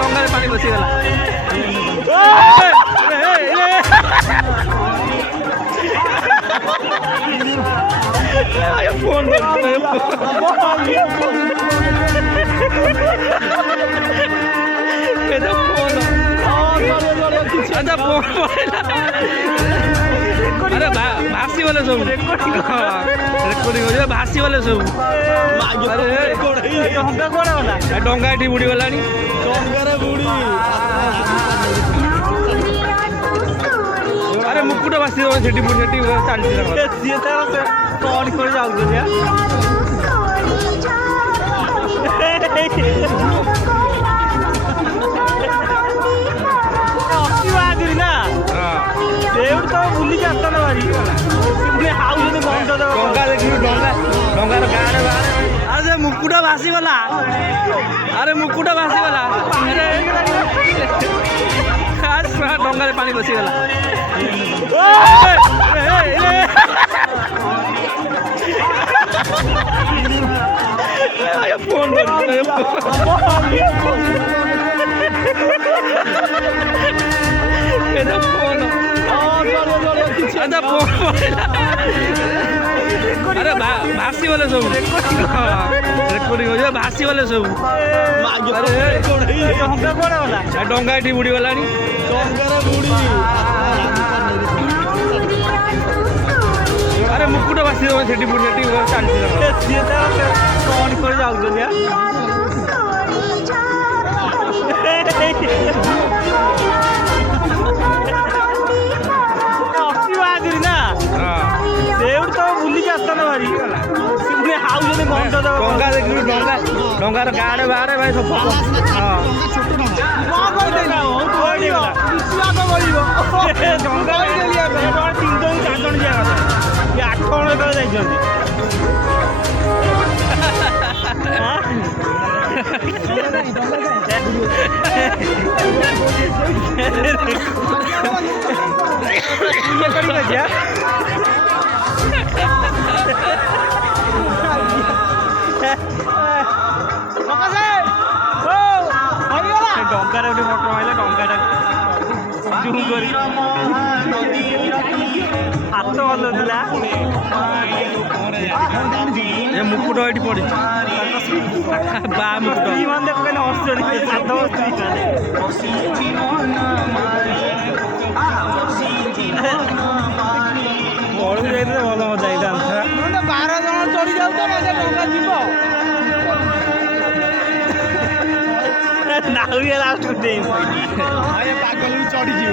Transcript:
ଡଙ୍ଗାରେ ପାଣି ପଶିଗଲା। ଫୋନ୍ ଆରେ ଭାସିଗଲେ ସବୁ ରେକର୍ଡିଂ ଭାସିଗଲେ ସବୁ। ଡଙ୍ଗା ଏଠି ବୁଡ଼ିଗଲାଣି। ଆରେ ମୁକୁଟ ଭାସି ସେଠି ସେଠି ଚାଲିଛି ସିଏ ତାର କଣ କରି ଯାଉଛନ୍ତି। ଅସିବାଜୁରି ନା ସେଇଠୁ ତ ବୁଲିକି ଆସିଥାନ୍ତା ଭାରି ହାଉଛନ୍ତି ଡଙ୍ଗା ଦେଖିଲୁ ଡଙ୍ଗାର ଗାଁରେ ବାହାରେ। ଆରେ ସେ ମୁକୁଟ ଭାସିଗଲା। ଆରେ ମୁକୁଟ ଭାସିଗଲା। ଡଙ୍ଗାରେ ପାଣି ପଶିଗଲା। ଫୋନ୍ ଆରେ ଭାସିଗଲେ ସବୁ ରେକର୍ଡିଂ ଭାସିଗଲେ ସବୁ। ଡଙ୍ଗା ଏଠି ବୁଡ଼ିଗଲାଣି। ଆରେ ମୁକୁଟ ଭାସି ସେଠି ସେଠି ଚାଲିଛି ସିଏ ତାର କଣ କରି ଯାଉଛନ୍ତି। ଅସିବାଜୁରି ନା ସେଇଠୁ ତ ବୁଲିକି ଆସିଥାନ୍ତା ଭାରି ହାଉଛନ୍ତି ଡଙ୍ଗା ଦେଖିଲୁ ଡଙ୍ଗାର ଗାଁରେ ବାହାରେ ଭାଇ ସବୁ। ଯାଇଛନ୍ତି। ଡଙ୍ଗାରେ ଗୋଟେ ଫଟୋ ମାଇଲେ ଡଙ୍ଗାଟା ଜୁମ୍ କରି ହାତ ହଲଉଥିଲା। ଏ ମୁକୁଟ ଏଠି ପଡ଼ିଛି। ବା ମୁକୁଟ ମାନେ କହିଲେ ହସୁଛନ୍ତି ସାଧବ ସ୍ତ୍ରୀ ଘରକୁ ଯାଇଥିଲେ ଭଲ ମଜା ହେଇଥାନ୍ତା। 12 ଜଣ ଚଢ଼ି ଯାଉଛ ଡଙ୍ଗା ଯିବ ନାଉ ଲାଷ୍ଟ ପାଗଲ ଚଢ଼ିଯିବ।